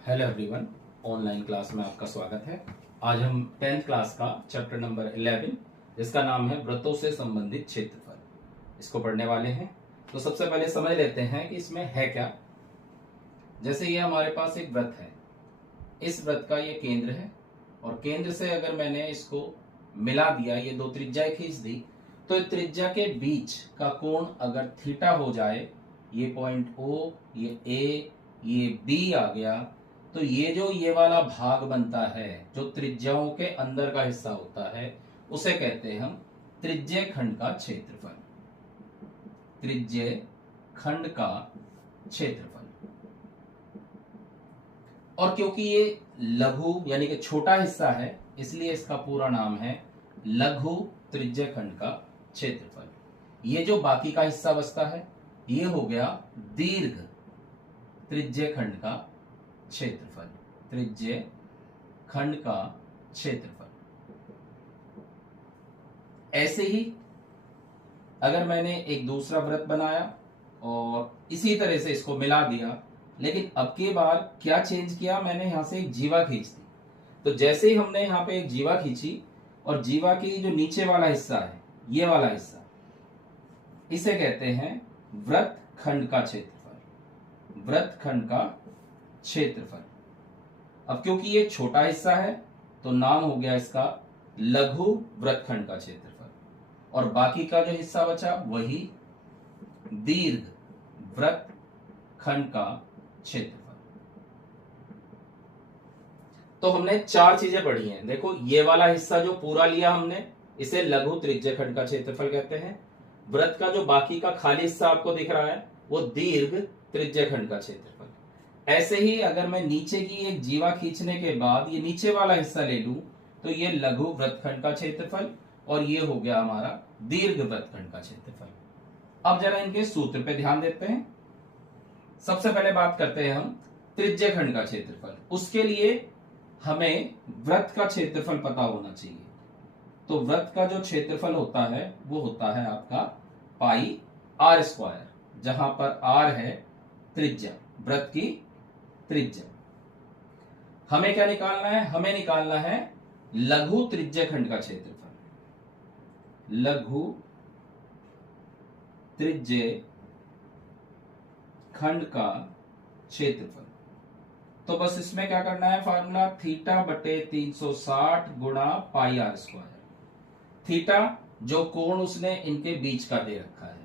Hello everyone, online class में आपका स्वागत है। आज हम 10th क्लास का चैप्टर नंबर 11 जिसका नाम है वृत्तों से संबंधित क्षेत्रफल, इसको पढ़ने वाले हैं। तो सबसे पहले समझ लेते हैं कि इसमें है क्या। जैसे ये हमारे पास एक वृत्त है, इस वृत्त का ये केंद्र है और केंद्र से अगर मैंने इसको मिला दिया, ये दो त्रिज्याएं खींच दी, तो त्रिज्या के बीच का कोण अगर थीटा हो जाए, ये पॉइंट O, ये A, ये B आ गया, तो ये वाला भाग बनता है जो त्रिज्याओं के अंदर का हिस्सा होता है, उसे कहते हैं हम त्रिज्य खंड का क्षेत्रफल। त्रिज्य खंड का क्षेत्रफल। और क्योंकि ये लघु यानी कि छोटा हिस्सा है, इसलिए इसका पूरा नाम है लघु त्रिज्य खंड का क्षेत्रफल। ये जो बाकी का हिस्सा बचता है, ये हो गया दीर्घ त्रिज्य खंड का क्षेत्रफल। त्रिज्य खंड का क्षेत्रफल। ऐसे ही अगर मैंने एक दूसरा वृत्त बनाया और इसी तरह से इसको मिला दिया, लेकिन अब की बार क्या चेंज किया, मैंने यहां से एक जीवा खींच दी। तो जैसे ही हमने यहां पे एक जीवा खींची और जीवा की जो नीचे वाला हिस्सा है, ये वाला हिस्सा, इसे कहते हैं वृत्त खंड का क्षेत्रफल। वृत्त खंड का क्षेत्रफल। अब क्योंकि ये छोटा हिस्सा है तो नाम हो गया इसका लघु वृत्तखंड का क्षेत्रफल, और बाकी का जो हिस्सा बचा वही दीर्घ वृत्तखंड का क्षेत्रफल। तो हमने चार चीजें पढ़ी हैं। देखो, ये वाला हिस्सा जो पूरा लिया हमने, इसे लघु त्रिज्य खंड का क्षेत्रफल कहते हैं। वृत्त का जो बाकी का खाली हिस्सा आपको दिख रहा है, वो दीर्घ त्रिज्य खंड का क्षेत्रफल। ऐसे ही अगर मैं नीचे की एक जीवा खींचने के बाद ये नीचे वाला हिस्सा ले लूं, तो ये लघु वृत्तखंड का क्षेत्रफल, और ये हो गया हमारा दीर्घ वृत्तखंड का क्षेत्रफल। अब जरा इनके सूत्र पे ध्यान देते हैं। सबसे पहले बात करते हैं हम त्रिज्य खंड का क्षेत्रफल। उसके लिए हमें वृत्त का क्षेत्रफल पता होना चाहिए। तो वृत्त का जो क्षेत्रफल होता है वो होता है आपका पाई आर स्क्वायर, जहां पर आर है त्रिज्या, वृत्त की त्रिज्या। हमें क्या निकालना है? हमें निकालना है लघु त्रिज्य खंड का क्षेत्रफल। लघु त्रिज्य खंड का क्षेत्रफल। तो बस इसमें क्या करना है, फार्मूला थीटा बटे 360 गुणा पाई आर स्क्वायर। थीटा जो कोण उसने इनके बीच का दे रखा है,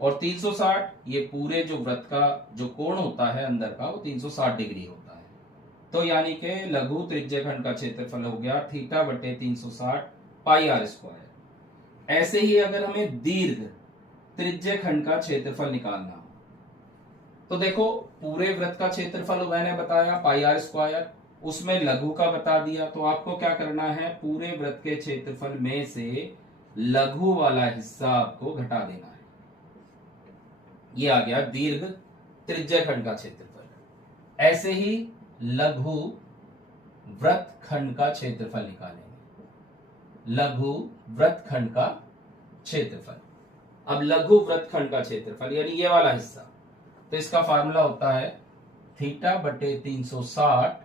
और 360 ये पूरे जो वृत्त का जो कोण होता है अंदर का, वो 360 डिग्री होता है। तो यानी कि लघु त्रिज्य खंड का क्षेत्रफल हो गया थीटा बटे 360 पाई आर स्क्वायर। ऐसे ही अगर हमें दीर्घ त्रिज्य खंड का क्षेत्रफल निकालना हो, तो देखो पूरे वृत्त का क्षेत्रफल मैंने बताया पाई आर स्क्वायर, उसमें लघु का बता दिया। तो आपको क्या करना है, पूरे वृत्त के क्षेत्रफल में से लघु वाला हिस्सा आपको घटा देना है। ये आ गया दीर्घ त्रिज्य खंड का क्षेत्रफल। ऐसे ही लघु वृत्तखंड का क्षेत्रफल निकालेंगे। लघु वृत्तखंड का क्षेत्रफल। अब लघु वृत्तखंड का क्षेत्रफल यानी ये वाला हिस्सा, तो इसका फार्मूला होता है थीटा बटे 360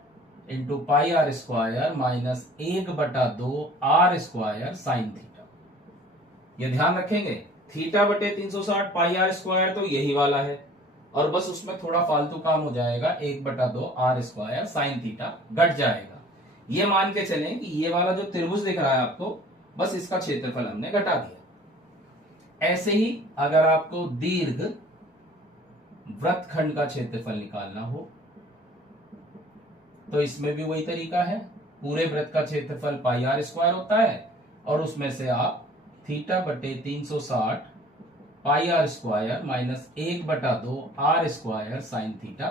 into pi are square minus 1/2 are square sine theta. ये ध्यान रखेंगे, थीटा बटे 360 पाई आर स्क्वायर तो यही वाला है, और बस उसमें थोड़ा फालतू काम हो जाएगा, 1/2 आर स्क्वायर साइन थीटा घट जाएगा। ये मान के चलें कि ये वाला जो त्रिभुज दिख रहा है आपको, बस इसका क्षेत्रफल हमने घटा दिया। ऐसे ही अगर आपको दीर्घ वृत्तखंड का क्षेत्रफल निकालना हो, तो इसमें भी वही तरीका है। पूरे वृत्त का क्षेत्रफल पाई आर स्क्वायर होता है, और उसमें से आप थीटा बटे 360 pi are square minus 1/2 are square sine theta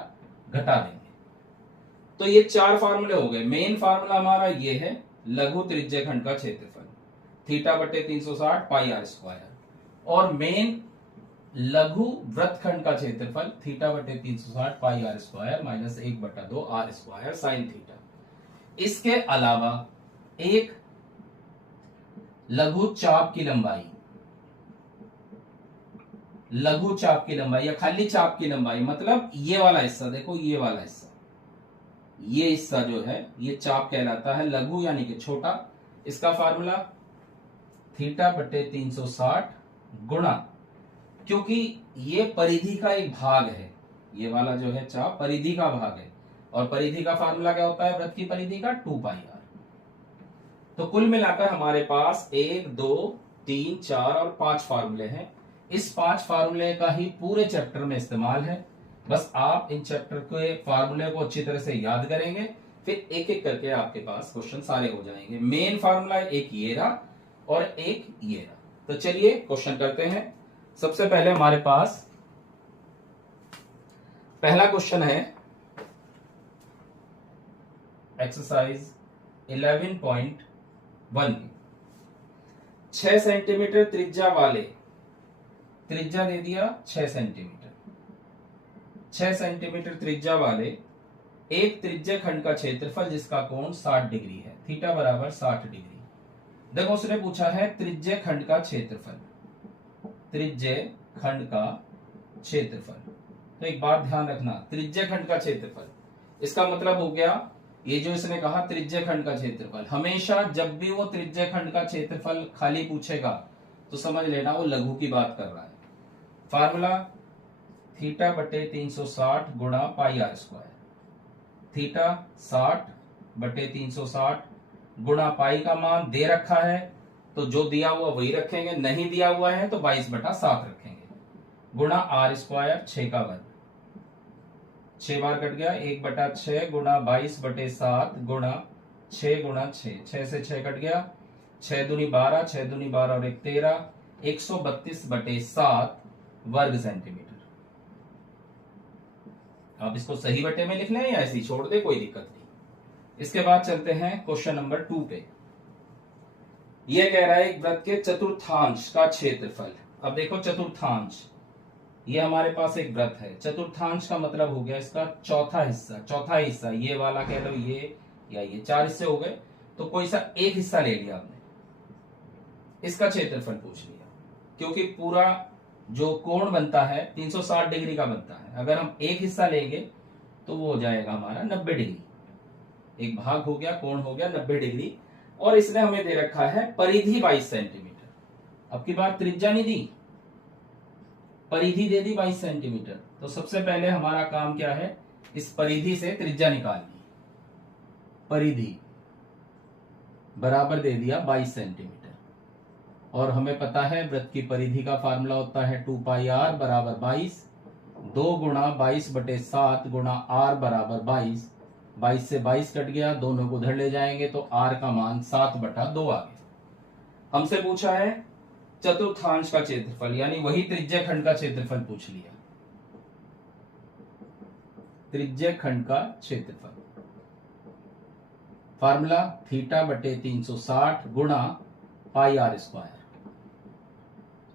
घटा देंगे। तो ये चार फार्मूले हो गए। मेन फार्मूला हमारा ये है लघु त्रिज्य खंड का क्षेत्रफल, थीटा बटे 360 पाई आर स्क्वायर, और मेन लघु वृत्तखंड का क्षेत्रफल थीटा बटे 360 pi are square minus 1/2 are square sine theta. इसके अलावा एक लघु चाप की लंबाई, लघु चाप की लंबाई या खाली चाप की लंबाई, मतलब ये वाला हिस्सा, देखो ये वाला हिस्सा, ये हिस्सा जो है ये चाप कहलाता है, लघु यानी कि छोटा। इसका फार्मूला थीटा बटे 360 गुणा, क्योंकि ये परिधि का एक भाग है, ये वाला जो है चाप परिधि का भाग है, और परिधि का फार्मूला क्या होता है वृत्त की परिधि का 2πr। तो कुल मिलाकर हमारे पास 1 2 3 4 और 5 फार्मूले हैं। इस 5 फार्मूले का ही पूरे चैप्टर में इस्तेमाल है। बस आप इन चैप्टर के फार्मूले को अच्छी तरह से याद करेंगे, फिर एक एक करके आपके पास क्वेश्चन सारे हो जाएंगे। मेन फार्मूला एक ये रहा और एक ये रहा। तो चलिए क्वेश्चन करते हैं। सबसे पहले हमारे पास पहला क्वेश्चन है एक्सरसाइज 11.1। 6 सेंटीमीटर त्रिज्या वाले, त्रिज्या दे दिया 6 सेंटीमीटर, 6 सेंटीमीटर त्रिज्या वाले एक त्रिज्य खंड का क्षेत्रफल जिसका कोण 60 डिग्री है, थीटा बराबर 60 डिग्री। देखो उसने पूछा है त्रिज्य खंड का क्षेत्रफल, त्रिज्य खंड का क्षेत्रफल। तो एक बात ध्यान रखना, त्रिज्य खंड का क्षेत्रफल, इसका मतलब हो गया ये जो इसने कहा त्रिज्य खंड का क्षेत्रफल, हमेशा जब भी वो त्रिज्य खंड का क्षेत्रफल खाली पूछेगा तो समझ लेना वो लघु की बात कर रहा है। फार्मूला थीटा बटे 360 गुणा पाई आर स्क्वायर, थीटा 60 बटे 360 गुणा पाई का मान दे रखा है तो जो दिया हुआ वही रखेंगे, नहीं दिया हुआ है तो 22 बटा 7 रखेंगे, गुणा आर स्क्वायर 6 का वर्ग, 6 बार कट गया, 1 बटा 6 गुणा 22 बटे 7 गुणा 6 गुणा 6, 6 से 6 कट गया, 6 दूनी 12, 6 दूनी 12 और 1 13, 132 बटे 7 वर्ग सेंटीमीटर। आप इसको सही बटे में लिख लें या ऐसे ही छोड़ दे, कोई दिक्कत नहीं। इसके बाद चलते हैं क्वेश्चन नंबर 2 पे। यह कह रहा है एक वृत्त के चतुर्थांश का क्षेत्रफल। अब देखो चतुर्थांश, ये हमारे पास एक वृत्त है, चतुर्थांश का मतलब हो गया इसका चौथा हिस्सा, चौथा हिस्सा ये वाला कह लो, ये या ये 4 हिस्से हो गए, तो कोई सा एक हिस्सा ले लिया आपने, इसका क्षेत्रफल पूछ लिया। क्योंकि पूरा जो कोण बनता है 360 डिग्री का बनता है, अगर हम एक हिस्सा लेंगे तो वो हो जाएगा हमारा 90 डिग्री, एक भाग हो गया, कोण हो गया 90 डिग्री। और इसने हमें दे रखा है परिधि 22 सेंटीमीटर। अब की बार त्रिज्या नहीं दी, परिधि दे दी 22 सेंटीमीटर। तो सबसे पहले हमारा काम क्या है, इस परिधि से त्रिज्या निकालनी। परिधि बराबर दे दिया 22 सेंटीमीटर, और हमें पता है वृत्त की परिधि का फार्मूला होता है 2πr बराबर 22, 2 गुणा 22 बटे 7 गुणा r बराबर 22, 22 से 22 कट गया, दोनों को उधर ले जाएंगे तो r का मान 7 बटा 2 आ गया। हमसे पूछा है चतुर्थांश का क्षेत्रफल, यानी वही त्रिज्य खंड का क्षेत्रफल पूछ लिया, त्रिज्य खंड का क्षेत्रफल। फार्मूला थीटा बटे 360 गुणा पाई आर स्क्वायर,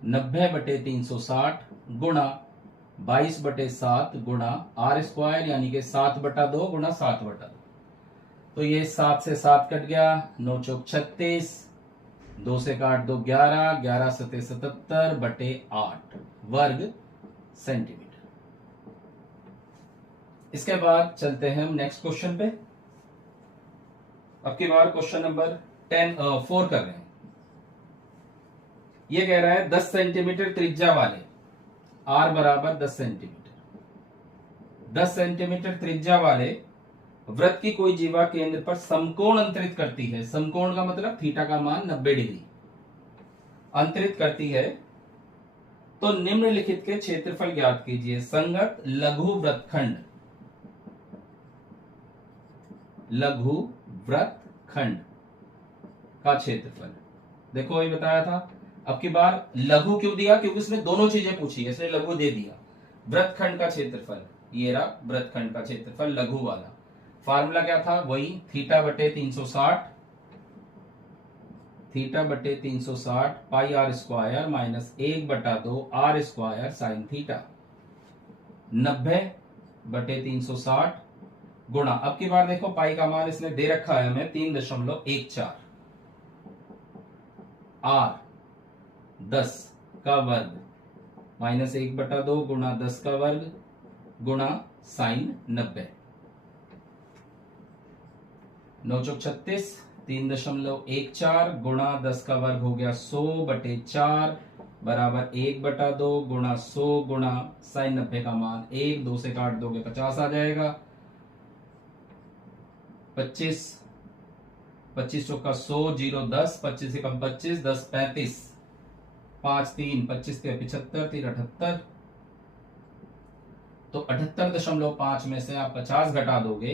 90 बटे 360 गुणा 22 बटे 7 गुणा आर स्क्वायर, यानी कि 7 बटा 2 गुणा 7 बटा 2। तो ये 7 से 7 कट गया, 9 चौक 36, 2 से काट 2 11, 11 सते 77 बटे 8 वर्ग सेंटीमीटर। इसके बाद चलते हैं हम नेक्स्ट क्वेश्चन पे। अब की बार क्वेश्चन नंबर 4 कर रहे हैं। ये कह रहा है 10 सेंटीमीटर त्रिज्या वाले, r बराबर 10 सेंटीमीटर, 10 सेंटीमीटर त्रिज्या वाले वृत्त की कोई जीवा केंद्र पर समकोण अंतरित करती है। समकोण का मतलब थीटा का मान 90 डिग्री अंतरित करती है, तो निम्नलिखित के क्षेत्रफल ज्ञात कीजिए। संगत लघु वृत्तखंड, लघु वृत्तखंड का क्षेत्रफल। देखो ये बताया था। अब की बार लघु क्यों दिया, क्योंकि उसने दोनों चीजें पूछी है, इसलिए लघु दे दिया। वृत्तखंड का क्षेत्रफल, ये रहा वृत्तखंड का क्षेत्रफल लघु वाला। फार्मूला क्या था, वही थीटा बटे 360, थीटा बटे 360 पाई आर स्क्वायर माइनस 1 बटा 2 आर स्क्वायर साइन थीटा, 90 बटे 360 गुणा। अब की बार देखो पाई का मान इसने दे रखा है हमें 3.14, आर 10 का वर्ग माइनस 1 बटा 2 गुणा 10 का वर्ग गुणा साइन 90। 9 चौक 36, 3.14 गुणा 10 का वर्ग हो गया 100/4 बराबर 1/2 गुणा 100 गुणा sin 90 का मान 1, 2 से काट दोगे 50 आ जाएगा। 25, 25 चौका 100, 0 10, 25 से कम 25, 10 35, 5 3, 25 के 75, 3 78। तो 78.5 में से आप 50 घटा दोगे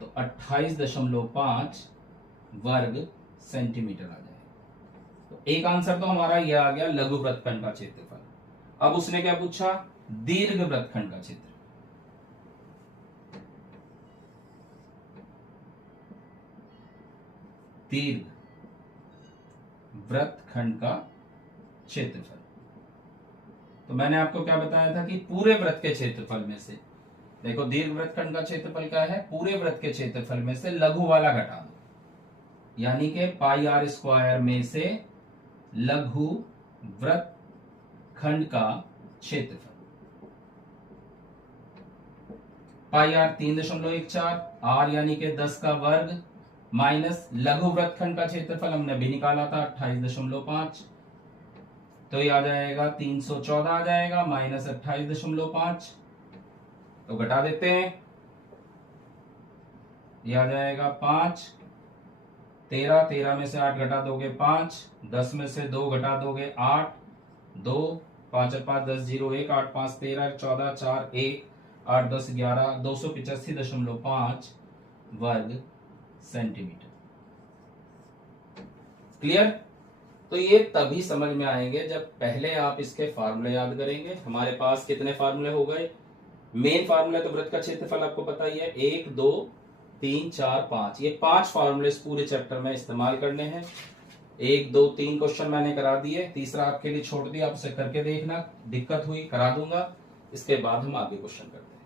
तो 28.5 वर्ग सेंटीमीटर आ जाएगा। तो एक आंसर तो हमारा ये आ गया लघु वृत्तखंड का क्षेत्रफल। अब उसने क्या पूछा, दीर्घ वृत्तखंड का क्षेत्र। दीर्घ वृत्तखंड का क्षेत्रफल। तो मैंने आपको क्या बताया था कि पूरे वृत्त के क्षेत्रफल में से, देखो दीर्घ वृत्तखंड का क्षेत्रफल क्या है, पूरे वृत्त के क्षेत्रफल में से लघु वाला घटा दो, यानी कि πr² में से लघु वृत्तखंड का क्षेत्रफल। πr 3.14, r यानी कि 10 का वर्ग माइनस लघु वृत्तखंड का क्षेत्रफल हमने अभी निकाला था 28.5, तो ये आ जाएगा 314 आ जाएगा माइनस 28.5। तो घटा देते हैं, ये आ जाएगा 5, 13, 13 में से 8 घटा दोगे 5, 10 में से 2 घटा दोगे 8, 2, 5 और 5 10, 0 1, 8 5 13, 14 4 1, 8 10 11, 285.5 वर्ग सेंटीमीटर। क्लियर? तो ये तभी समझ में आएंगे जब पहले आप इसके फार्मूले याद करेंगे। हमारे पास कितने फार्मूले हो गए, मेन फार्मूला तो वृत्त का क्षेत्रफल आपको पता ही है, 1 2 3 4 5, ये 5 फार्मूले पूरे चैप्टर में इस्तेमाल करने हैं। 1 2 3 क्वेश्चन मैंने करा दिए, तीसरा आपके लिए छोड़ दिया, आप उसे करके देखना, दिक्कत हुई करा दूंगा, इसके बाद हम आगे क्वेश्चन करते हैं।